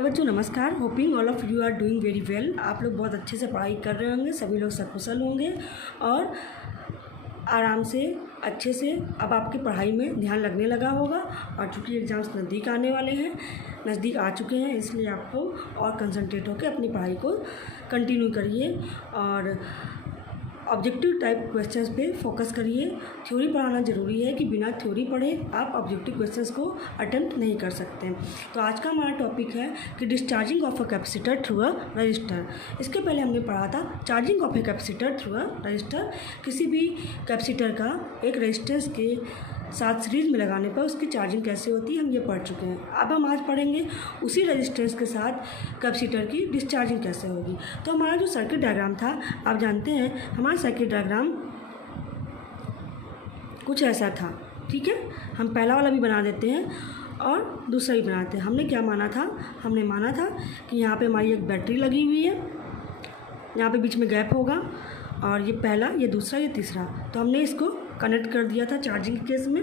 बच्चों नमस्कार। Hoping all of you are doing very well. आप लोग बहुत अच्छे से पढ़ाई कर रहे होंगे, सभी लोग सकुशल होंगे और आराम से अच्छे से अब आपकी पढ़ाई में ध्यान लगने लगा होगा। और चूँकि एग्ज़ाम्स नज़दीक आने वाले हैं, नज़दीक आ चुके हैं, इसलिए आपको और कंसंट्रेट होकर अपनी पढ़ाई को कंटिन्यू करिए और ऑब्जेक्टिव टाइप क्वेश्चंस पे फोकस करिए। थ्योरी पढ़ाना ज़रूरी है कि बिना थ्योरी पढ़े आप ऑब्जेक्टिव क्वेश्चंस को अटेम्प्ट नहीं कर सकते। तो आज का हमारा टॉपिक है कि discharging of a capacitor through a resistor. इसके पहले हमने पढ़ा था charging of a capacitor through a resistor. किसी भी कैपेसिटर का एक रेजिस्टेंस के साथ सीरीज में लगाने पर उसकी चार्जिंग कैसे होती है, हम ये पढ़ चुके हैं। अब हम आज पढ़ेंगे उसी रेजिस्टेंस के साथ कैपेसिटर की डिस्चार्जिंग कैसे होगी। तो हमारा जो सर्किट डायग्राम था, आप जानते हैं हमारा सर्किट डायग्राम कुछ ऐसा था। ठीक है, हम पहला वाला भी बना देते हैं और दूसरा भी बनाते हैं। हमने क्या माना था? हमने माना था कि यहाँ पे हमारी एक बैटरी लगी हुई है, यहाँ पे बीच में गैप होगा और ये पहला, ये दूसरा, ये तीसरा। तो हमने इसको कनेक्ट कर दिया था चार्जिंग के केस में।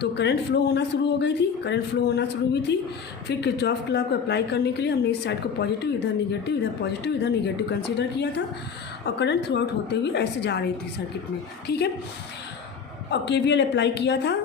तो करंट फ्लो होना शुरू हो गई थी, करंट फ्लो होना शुरू हुई थी। फिर किरचॉफ लॉ को अप्लाई करने के लिए हमने इस साइड को पॉजिटिव, इधर निगेटिव, इधर पॉजिटिव, इधर निगेटिव कंसीडर किया था और करंट थ्रू आउट होते हुए ऐसे जा रही थी सर्किट में। ठीक है, और केवीएल अप्लाई किया था।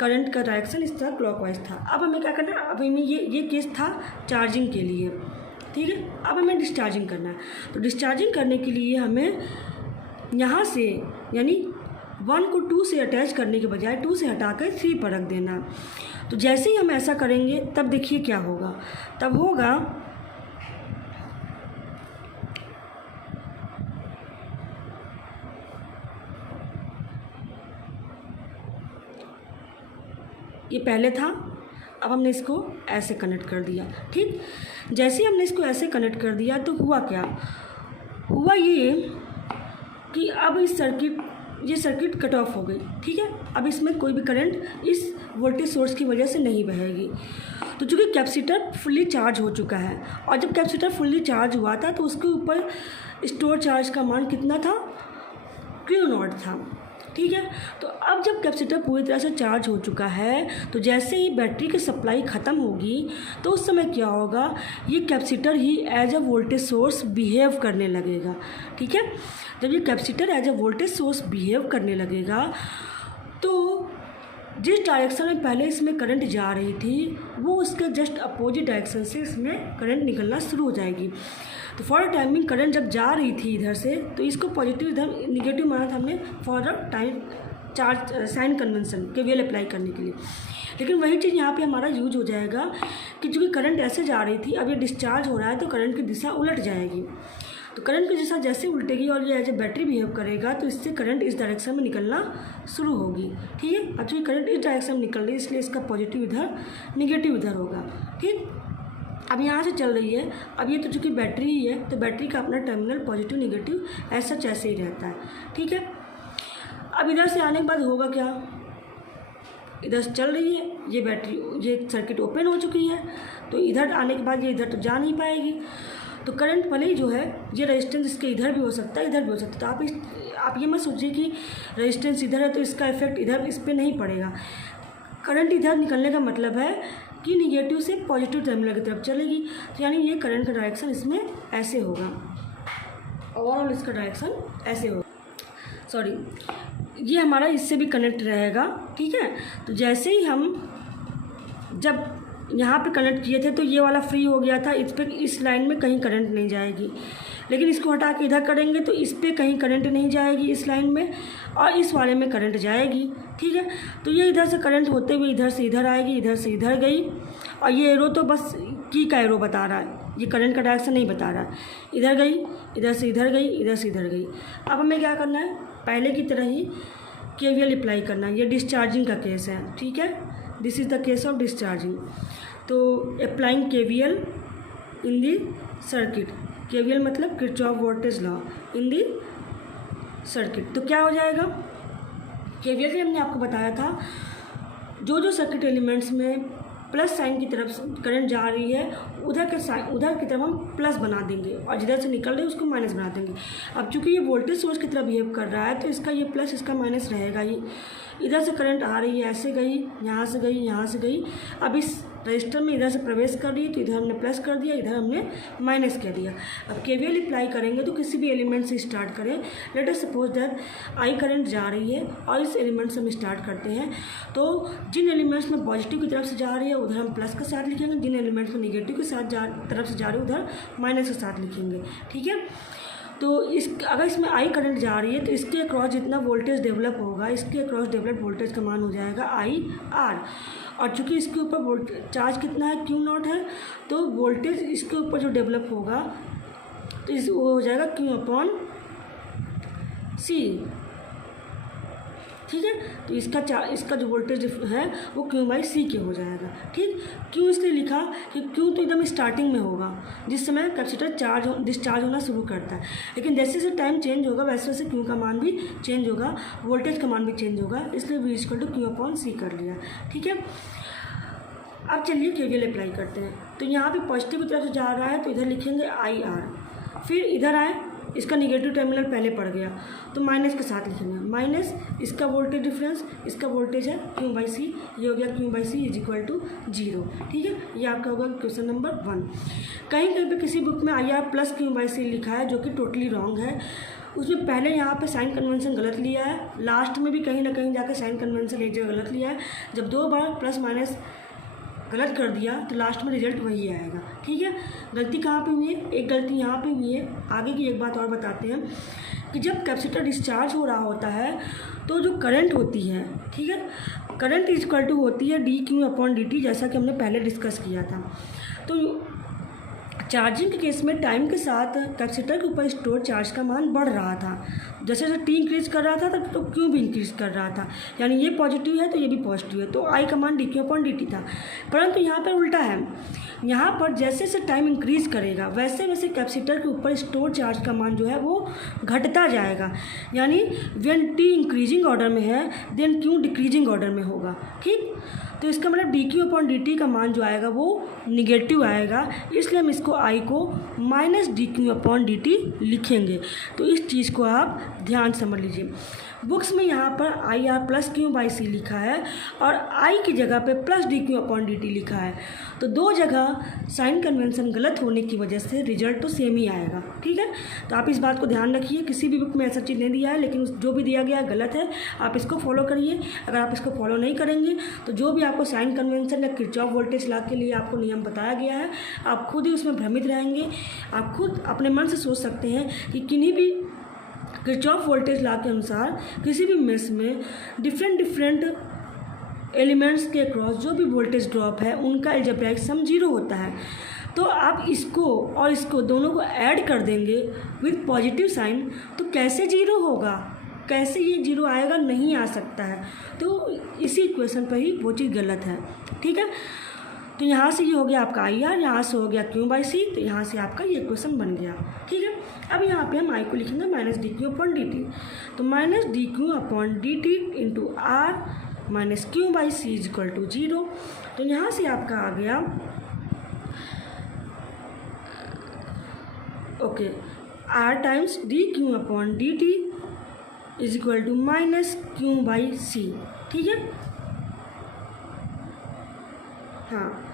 करंट का डायरेक्शन इस तरह क्लॉकवाइज था। अब हमें क्या करना है? अब हमें ये केस था चार्जिंग के लिए। ठीक है, अब हमें डिस्चार्जिंग करना है। तो डिस्चार्जिंग करने के लिए हमें यहाँ से यानी 1 को 2 से अटैच करने के बजाय 2 से हटाकर 3 पर रख देना। तो जैसे ही हम ऐसा करेंगे तब देखिए क्या होगा। तब होगा ये पहले था, अब हमने इसको ऐसे कनेक्ट कर दिया। ठीक, जैसे ही हमने इसको ऐसे कनेक्ट कर दिया तो हुआ क्या? हुआ ये कि अब ये सर्किट कट ऑफ हो गई। ठीक है, अब इसमें कोई भी करंट इस वोल्टेज सोर्स की वजह से नहीं बहेगी। तो चूँकि कैपेसिटर फुल्ली चार्ज हो चुका है और जब कैपेसिटर फुल्ली चार्ज हुआ था तो उसके ऊपर स्टोर चार्ज का मान कितना था? Q0 था। ठीक है, तो अब जब कैपेसिटर पूरी तरह से चार्ज हो चुका है तो जैसे ही बैटरी की सप्लाई ख़त्म होगी तो उस समय क्या होगा? ये कैपेसिटर ही as a voltage source behave करने लगेगा। ठीक है, जब ये capacitor as a voltage source behave करने लगेगा तो जिस डायरेक्शन में पहले इसमें करंट जा रही थी वो उसके जस्ट अपोजिट डायरेक्शन से इसमें करंट निकलना शुरू हो जाएगी। तो फॉर टाइमिंग करंट जब जा रही थी इधर से तो इसको पॉजिटिव, इधर निगेटिव माना था हमने for the time charge sign convention KVL apply करने के लिए। लेकिन वही चीज़ यहाँ पे हमारा यूज हो जाएगा कि चूँकि करंट ऐसे जा रही थी, अब ये डिस्चार्ज हो रहा है तो करंट की दिशा उलट जाएगी। तो करंट की दिशा जैसे उल्टेगी और ये एज ए बैटरी बिहेव करेगा तो इससे करंट इस डायरेक्शन में निकलना शुरू होगी। ठीक है, अब चूँकि करंट इस डायरेक्शन में निकल रही है इसलिए इसका पॉजिटिव इधर, निगेटिव इधर होगा। ठीक, अब यहाँ से चल रही है। अब ये तो चूँकि बैटरी ही है तो बैटरी का अपना टर्मिनल पॉजिटिव निगेटिव ऐसा ऐसे ही रहता है। ठीक है, अब इधर से आने के बाद होगा क्या? इधर से चल रही है ये बैटरी, ये सर्किट ओपन हो चुकी है तो इधर आने के बाद ये इधर तो जा नहीं पाएगी। तो करंट भले ही जो है ये रेजिस्टेंस इसके इधर भी हो सकता है, इधर भी हो सकता है। तो आप ये मत सोचिए कि रेजिस्टेंस इधर है तो इसका इफेक्ट इधर इस पर नहीं पड़ेगा। करंट इधर निकलने का मतलब है कि निगेटिव से पॉजिटिव टर्मिनल की तरफ चलेगी। तो यानी ये करंट का डायरेक्शन इसमें ऐसे होगा, ओवरऑल इसका डायरेक्शन ऐसे होगा। सॉरी, ये हमारा इससे भी कनेक्ट रहेगा। ठीक है, तो जैसे ही हम जब यहाँ पे कनेक्ट किए थे तो ये वाला फ्री हो गया था, इस पे इस लाइन में कहीं करंट नहीं जाएगी। लेकिन इसको हटा के इधर करेंगे तो इस पे कहीं करंट नहीं जाएगी इस लाइन में, और इस वाले में करंट जाएगी। ठीक है, तो ये इधर से करंट होते हुए इधर से इधर आएगी, इधर से इधर गई। और ये एरो तो बस की का एरो बता रहा है, ये करंट का डायरेक्शन नहीं बता रहा है। इधर गई, इधर से इधर गई, इधर से इधर गई। अब हमें क्या करना है? पहले की तरह ही केवीएल अप्लाई करना है। ये डिस्चार्जिंग का केस है। ठीक है, this is the case of discharging. तो applying KVL in the circuit, KVL मतलब Kirchhoff voltage law in the circuit. तो क्या हो जाएगा? केवीएल से हमने आपको बताया था जो सर्किट एलिमेंट्स में प्लस साइन की तरफ करंट जा रही है उधर की तरफ हम प्लस बना देंगे और जिधर से निकल रही है उसको माइनस बना देंगे। अब चूंकि ये वोल्टेज सोर्स की तरफ बिहेव कर रहा है तो इसका ये प्लस इसका माइनस रहेगा ही। इधर से करंट आ रही है, ऐसे गई, यहाँ से गई, यहाँ से गई। अब इस रजिस्टर में इधर से प्रवेश कर रही है तो इधर हमने प्लस कर दिया, इधर हमने माइनस कर दिया। अब केवीएल अप्लाई करेंगे तो किसी भी एलिमेंट से स्टार्ट करें। Let us suppose that I current जा रही है और इस एलिमेंट से हम स्टार्ट करते हैं, तो जिन एलिमेंट्स में पॉजिटिव की तरफ से जा रही है उधर हम प्लस के साथ लिखेंगे, जिन एलिमेंट्स में निगेटिव के साथ तरफ से जा रही है उधर माइनस के साथ लिखेंगे। ठीक है, तो अगर इसमें आई करंट जा रही है तो इसके अक्रॉस जितना वोल्टेज डेवलप होगा, इसके अक्रॉस डेवलप वोल्टेज का मान हो जाएगा आई आर। और चूंकि इसके ऊपर चार्ज कितना है, क्यू नॉट है, तो वोल्टेज इसके ऊपर जो डेवलप होगा तो वो हो जाएगा क्यू अपॉन सी। ठीक है, तो इसका जो वोल्टेज है वो क्यू बाई सी के हो जाएगा। ठीक, क्यों इसलिए लिखा कि क्यू तो एकदम स्टार्टिंग में होगा जिस समय कैपेसिटर डिस्चार्ज होना शुरू करता है, लेकिन जैसे जैसे टाइम चेंज होगा वैसे वैसे क्यू का मान भी चेंज होगा, वोल्टेज का मान भी चेंज होगा, इसलिए V equal to Q upon C कर लिया। ठीक है, अब चलिए केवीएल अप्लाई करते हैं। तो यहाँ पे पॉजिटिव की तरफ से जा रहा है तो इधर लिखेंगे आई आर, फिर इधर आए, इसका निगेटिव टर्मिनल पहले पड़ गया तो माइनस के साथ लिखेंगे, माइनस इसका वोल्टेज डिफरेंस, इसका वोल्टेज है क्यू बाई सी, ये हो गया Q by C is equal to 0। ठीक है, ये आपका होगा क्वेश्चन नंबर 1। कहीं कहीं पे किसी बुक में I R plus Q by C लिखा है जो कि टोटली रॉन्ग है। उसमें पहले यहाँ पे साइन कन्वेंशन गलत लिया है, लास्ट में भी कहीं ना कहीं जाकर साइन कन्वेंशन एक जगह गलत लिया है। जब 2 बार प्लस माइनस गलत कर दिया तो लास्ट में रिजल्ट वही आएगा। ठीक है, गलती कहाँ पे हुई है, एक गलती यहाँ पे हुई है। आगे की एक बात और बताते हैं कि जब कैपेसिटर डिस्चार्ज हो रहा होता है तो जो करंट होती है, ठीक है, करंट इक्वल टू होती है D Q upon D T, जैसा कि हमने पहले डिस्कस किया था। तो चार्जिंग के केस में टाइम के साथ कैपेसिटर के ऊपर स्टोर चार्ज का मान बढ़ रहा था, जैसे जैसे टी इंक्रीज कर रहा था तो क्यू भी इंक्रीज कर रहा था, यानी ये पॉजिटिव है तो ये भी पॉजिटिव है, तो आई का मान D Q upon D T था। परंतु यहाँ पर उल्टा है, यहाँ पर जैसे जैसे टाइम इंक्रीज करेगा वैसे वैसे कैपेसिटर के ऊपर स्टोर चार्ज का मान जो है वो घटता जाएगा, यानी व्हेन टी इंक्रीजिंग ऑर्डर में है देन क्यू डिक्रीजिंग ऑर्डर में होगा। ठीक, तो इसका मतलब D Q upon D T का मान जो आएगा वो निगेटिव आएगा, इसलिए हम इसको आई को minus D Q upon D T लिखेंगे। तो इस चीज़ को आप ध्यान समझ लीजिए। बुक्स में यहाँ पर I R plus Q by C लिखा है और आई की जगह पे plus D Q upon D T लिखा है, तो 2 जगह साइन कन्वेंशन गलत होने की वजह से रिजल्ट तो सेम ही आएगा। ठीक है, तो आप इस बात को ध्यान रखिए, किसी भी बुक में ऐसा चीज़ नहीं दिया है, लेकिन जो भी दिया गया है गलत है, आप इसको फॉलो करिए। अगर आप इसको फॉलो नहीं करेंगे तो जो भी आपको साइन कन्वेंशन या किरचॉफ वोल्टेज लॉ के लिए आपको नियम बताया गया है आप खुद ही उसमें भ्रमित रहेंगे। आप खुद अपने मन से सोच सकते हैं कि किन्हीं भी किरचॉफ वोल्टेज लॉ के अनुसार किसी भी मेश में डिफरेंट एलिमेंट्स के क्रॉस जो भी वोल्टेज ड्रॉप है उनका अलजेब्राइक सम 0 होता है। तो आप इसको और इसको दोनों को ऐड कर देंगे विथ पॉजिटिव साइन, तो कैसे 0 होगा, कैसे ये 0 आएगा, नहीं आ सकता है। तो इसी इक्वेशन पर ही वो चीज़ गलत है। ठीक है, तो यहाँ से ये हो गया आपका आई आर, यहाँ से हो गया क्यू बाई सी, तो यहाँ से आपका ये इक्वेशन बन गया। ठीक है, अब यहाँ पे हम आई को लिखेंगे minus D Q upon D T, तो minus D Q upon D T into R minus Q by C is equal to 0। तो यहाँ से आपका आ गया okay R times D Q upon D T is equal to minus Q by C. ठीक है, हाँ,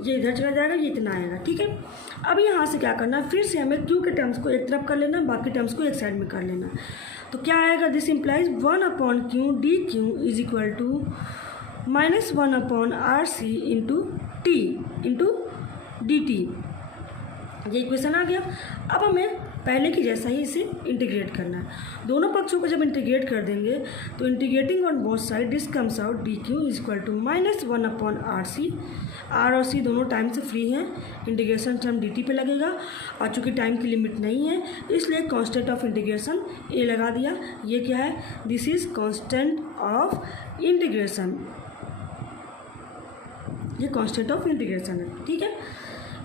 ये इधर चला जाएगा, ये इतना आएगा। ठीक है, अब यहाँ से क्या करना है, फिर से हमें क्यू के टर्म्स को एक तरफ कर लेना, बाकी टर्म्स को एक साइड में कर लेना। तो क्या आएगा, this implies 1 upon Q D Q is equal to minus 1 upon R C into T into D T. ये इक्वेशन आ गया। अब हमें पहले की जैसा ही इसे इंटीग्रेट करना है। दोनों पक्षों को जब इंटीग्रेट कर देंगे तो integrating on both side this comes out D Q is equal to minus 1 upon R C. R और सी दोनों टाइम से फ्री हैं, इंटीग्रेशन टर्म डी टी पे लगेगा, और चूँकि टाइम की लिमिट नहीं है इसलिए कांस्टेंट ऑफ इंटीग्रेशन ए लगा दिया। ये क्या है, this is constant of integration, ये कांस्टेंट ऑफ इंटीग्रेशन है। ठीक है,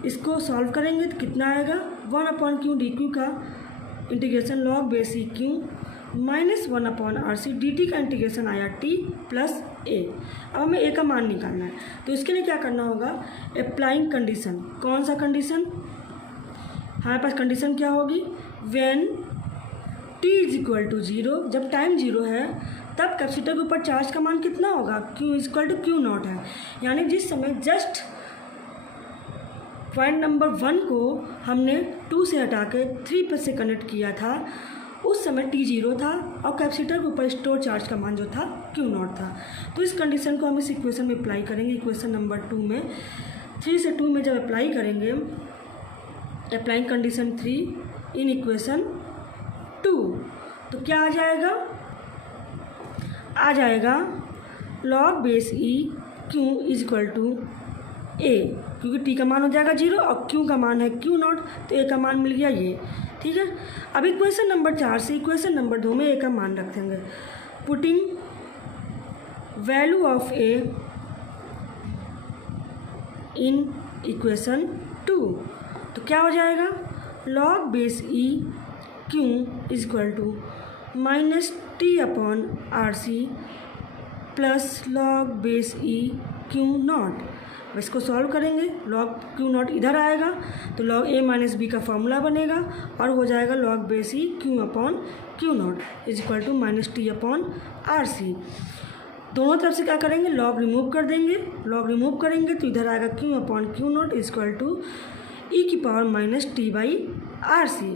इसको सॉल्व करेंगे तो कितना आएगा, 1 अपॉन क्यू डी क्यू का integration log base e Q minus 1 upon R C D T का इंटीग्रेशन आया टी प्लस ए। अब हमें ए का मान निकालना है, तो इसके लिए क्या करना होगा, अप्लाइंग कंडीशन। कौन सा कंडीशन, हमारे पास कंडीशन क्या होगी, when T is equal to 0, जब टाइम 0 है तब कैपेसिटर के ऊपर चार्ज का मान कितना होगा, Q equal to Q naught है। यानी जिस समय जस्ट पॉइंट नंबर 1 को हमने 2 से हटा के 3 पर से कनेक्ट किया था, उस समय T0 था और कैपेसिटर के ऊपर स्टोर चार्ज का मान जो था Q0 था। तो इस कंडीशन को हम इस इक्वेशन में अप्लाई करेंगे। इक्वेशन नंबर 2 में 3 से 2 में जब अप्लाई करेंगे, अप्लाइंग कंडीशन 3 इन इक्वेशन 2, तो क्या आ जाएगा log base E Q is equal to A, क्योंकि T का मान हो जाएगा 0 और Q का मान है Q0, तो A का मान मिल गया ये। ठीक है, अब इक्वेशन नंबर 4 से इक्वेशन नंबर 2 में A का मान रख देंगे। Putting value of A in equation 2, तो क्या हो जाएगा log base E Q is equal to minus T upon R C plus log base E Q naught. अब इसको सॉल्व करेंगे, log Q नॉट इधर आएगा तो log A माइनस बी का फॉर्मूला बनेगा और हो जाएगा log base E Q upon Q not is equal to minus T upon R C. दोनों तरफ से क्या करेंगे, log रिमूव कर देंगे। log रिमूव करेंगे तो इधर आएगा Q upon Q not is equal to E की power minus T by R C.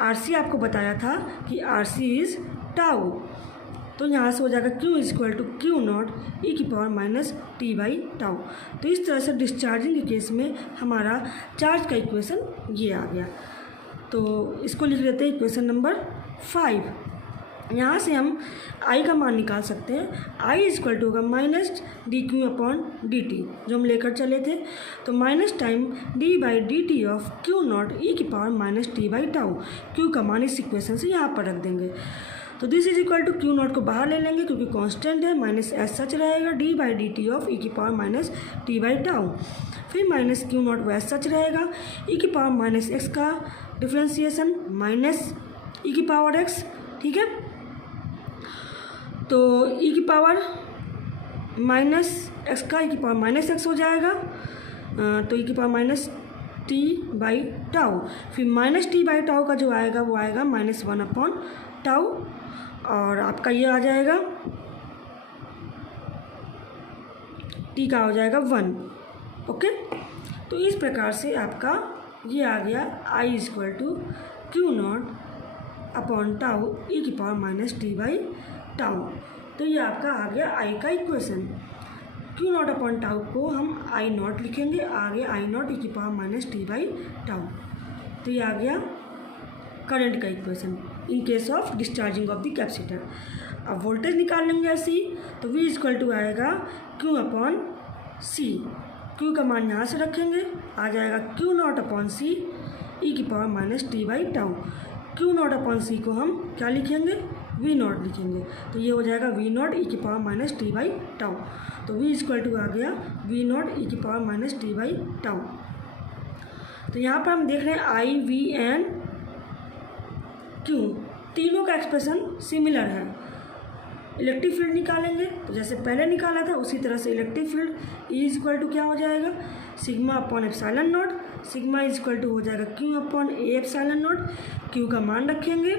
R C आपको बताया था कि आर सी इज़ टाउ, तो यहाँ से हो जाएगा Q is equal to Q not E की power minus T by tau. तो इस तरह से डिस्चार्जिंग के केस में हमारा चार्ज का इक्वेशन ये आ गया। तो इसको लिख लेते हैं इक्वेशन नंबर 5। यहाँ से हम I का मान निकाल सकते हैं। I इज इक्वल टू होगा minus D Q upon D T, जो हम लेकर चले थे। तो minus time D by D T of Q not E की power minus T by tau. Q का मान इस इक्वेशन से यहाँ पर रख देंगे। तो this is equal to Q naught को बाहर ले लेंगे क्योंकि कांस्टेंट है, माइनस एस सच रहेगा D by D T of E की power minus T by tau. फिर minus Q not as such रहेगा, ई की पावर माइनस एक्स का डिफ्रेंसिएशन माइनस ई की पावर एक्स। ठीक है, तो ई की पावर माइनस एक्स का ई की पावर माइनस एक्स हो जाएगा, तो ई की power minus T by tau. फिर माइनस टी बाई टाउ का जो आएगा वो आएगा माइनस 1 अपॉन टाउ, और आपका ये आ जाएगा टी का हो जाएगा 1। ओके, तो इस प्रकार से आपका ये आ गया I is equal to Q not upon tau E की power minus T by tau. तो ये आपका आ गया I का equation. Q not upon tau को हम I नॉट लिखेंगे, आगे I नॉट ई की power minus T by tau. तो ये आ गया करंट का equation in case of discharging of the capacitor. अब वोल्टेज निकाल लेंगे ऐसे ही, तो V इक्वल टू आएगा Q अपॉन C। Q का मान यहाँ से रखेंगे, आ जाएगा Q नॉट अपॉन C ई की power minus T by tau. Q not upon C को हम क्या लिखेंगे, V नॉट लिखेंगे, तो ये हो जाएगा V नॉट ई की power minus T by tau. तो V इक्वल टू आ गया V नॉट ई की power minus T by tau. तो यहाँ पर हम देख रहे हैं I, V एंड Q तीनों का एक्सप्रेशन सिमिलर है। इलेक्ट्रिक फील्ड निकालेंगे तो जैसे पहले निकाला था उसी तरह से electric field E is equal to क्या हो जाएगा, sigma upon epsilon naught. Sigma is equal to हो जाएगा Q upon A epsilon naught. Q का मान रखेंगे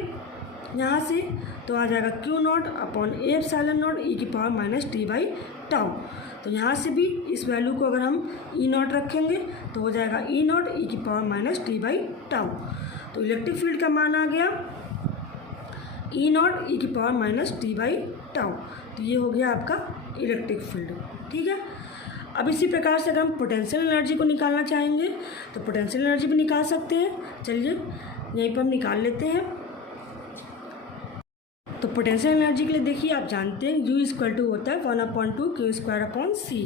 यहाँ से, तो आ जाएगा Q not upon A epsilon not E की power minus T by tau. तो यहाँ से भी इस वैल्यू को अगर हम E नॉट रखेंगे तो हो जाएगा E नॉट ई की power minus T by tau. तो इलेक्ट्रिक फील्ड का मान आ गया E नॉट ई की power minus T by tau. तो ये हो गया आपका इलेक्ट्रिक फील्ड। ठीक है, अब इसी प्रकार से अगर हम पोटेंशियल एनर्जी को निकालना चाहेंगे तो पोटेंशियल एनर्जी भी निकाल सकते हैं। चलिए यहीं पर हम निकाल लेते हैं। तो पोटेंशियल एनर्जी के लिए देखिए, आप जानते हैं U इक्वल टू होता है 1/2 Q स्क्वायर अपॉन C।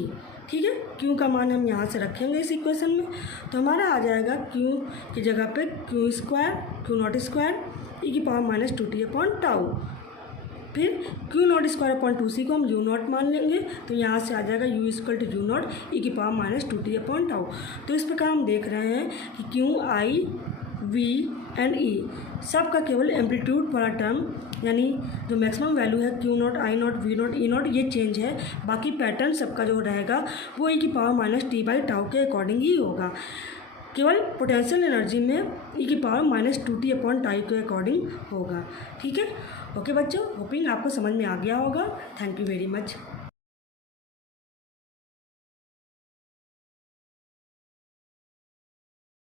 ठीक है, Q का मान हम यहाँ से रखेंगे इस इक्वेशन में, तो हमारा आ जाएगा Q की जगह पे Q square Q not square E की power minus 2t upon tau. फिर Q not square upon 2C को हम U नॉट मान लेंगे, तो यहाँ से आ जाएगा U equal to U not E की power minus 2t upon tau. तो इस प्रकार हम देख रहे हैं कि Q, I, V and E सब का केवल एम्पलीट्यूड वाला टर्म, यानी जो मैक्सिमम वैल्यू है Q not, I not, V not, E not, ये चेंज है। बाकी पैटर्न सबका जो रहेगा वो ई की power minus T by tau के अकॉर्डिंग ही होगा। केवल पोटेंशियल एनर्जी में e⁻⁻² के अकॉर्डिंग होगा। ठीक है, ओके बच्चों, होपिंग आपको समझ में आ गया होगा। Thank you very much.